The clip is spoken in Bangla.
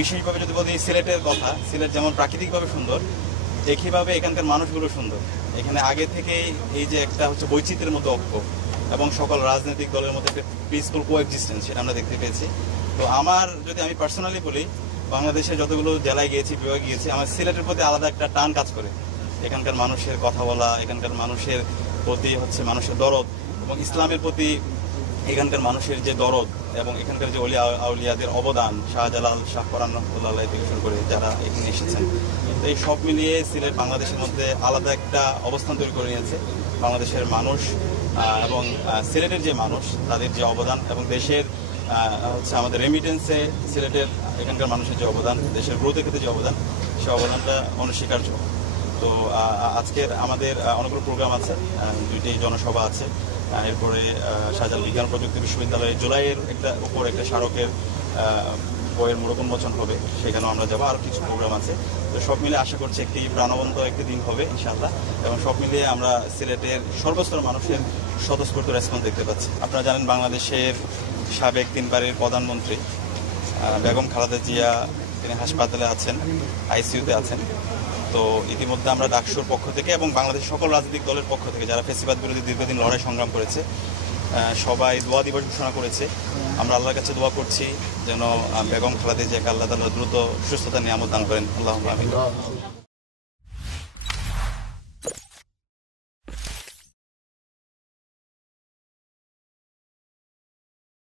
বিশেষভাবে যদি বলি সিলেটের কথা, সিলেট যেমন প্রাকৃতিকভাবে সুন্দর, একইভাবে এখানকার মানুষগুলো সুন্দর। এখানে আগে থেকেই এই যে একটা হচ্ছে বৈচিত্র্যের মধ্যে ঐক্য এবং সকল রাজনৈতিক দলের মধ্যে একটা পিসফুল কোএক্সিস্টেন্স, সেটা আমরা দেখতে পেয়েছি। তো আমি পার্সোনালি বলি, বাংলাদেশের যতগুলো জেলায় গিয়েছি, বিভাগে গিয়েছি, আমার সিলেটের প্রতি আলাদা একটা টান কাজ করে। এখানকার মানুষের কথা বলা, এখানকার মানুষের প্রতি হচ্ছে মানুষের দরদ, এবং ইসলামের প্রতি এখানকার মানুষের যে দরদ, এবং এখানকার যে আউলিয়াদের অবদান, শাহজালাল, শাহ পরান রহমতুল্লাহ থেকে শুরু করে যারা এখানে এসেছেন, তো এই সব মিলিয়ে সিলেট বাংলাদেশের মধ্যে আলাদা একটা অবস্থান তৈরি করে নিয়েছে। বাংলাদেশের মানুষ এবং সিলেটের যে মানুষ, তাদের যে অবদান, এবং দেশের হচ্ছে আমাদের রেমিটেন্সে সিলেটের এখানকার মানুষের যে অবদান, দেশের গ্রোথের ক্ষেত্রে যে অবদান, সেই অবদানটা অনস্বীকার্য। তো আজকের আমাদের অনেকগুলো প্রোগ্রাম আছে, 2টি জনসভা আছে, এরপরে শাহজালাল বিজ্ঞান প্রযুক্তি বিশ্ববিদ্যালয়ে জুলাইয়ের উপর একটা স্মারকের বইয়ের মোড়ক-উন্মোচন হবে, সেখানেও আমরা যাবো। আরও কিছু প্রোগ্রাম আছে। তো সব মিলে আশা করছি একটি প্রাণবন্ত একটি দিন হবে ইনশাআল্লাহ, এবং সব মিলিয়ে আমরা সিলেটের সর্বস্তর মানুষের স্বতঃস্ফূর্ত রেসপন্স দেখতে পাচ্ছি। আপনারা জানেন বাংলাদেশের সাবেক 3বারের প্রধানমন্ত্রী বেগম খালেদা জিয়া, তিনি হাসপাতালে আছেন, আইসিইউতে আছেন। তো ইতিমধ্যে আমরা ডাকসুর পক্ষ থেকে এবং বাংলাদেশের সকল রাজনৈতিক দলের পক্ষ থেকে যারা ফ্যাসিবাদ বিরোধী দীর্ঘদিন লড়াই সংগ্রাম করেছে, সবাই দোয়া দিবস ঘোষণা করেছে। আমরা আল্লাহর কাছে দোয়া করছি যেন বেগম খালেদা জিয়াকে আল্লাহ তাআলা দ্রুত সুস্থতা নিয়ামত দান করেন। আল্লাহুম্মা আমিন।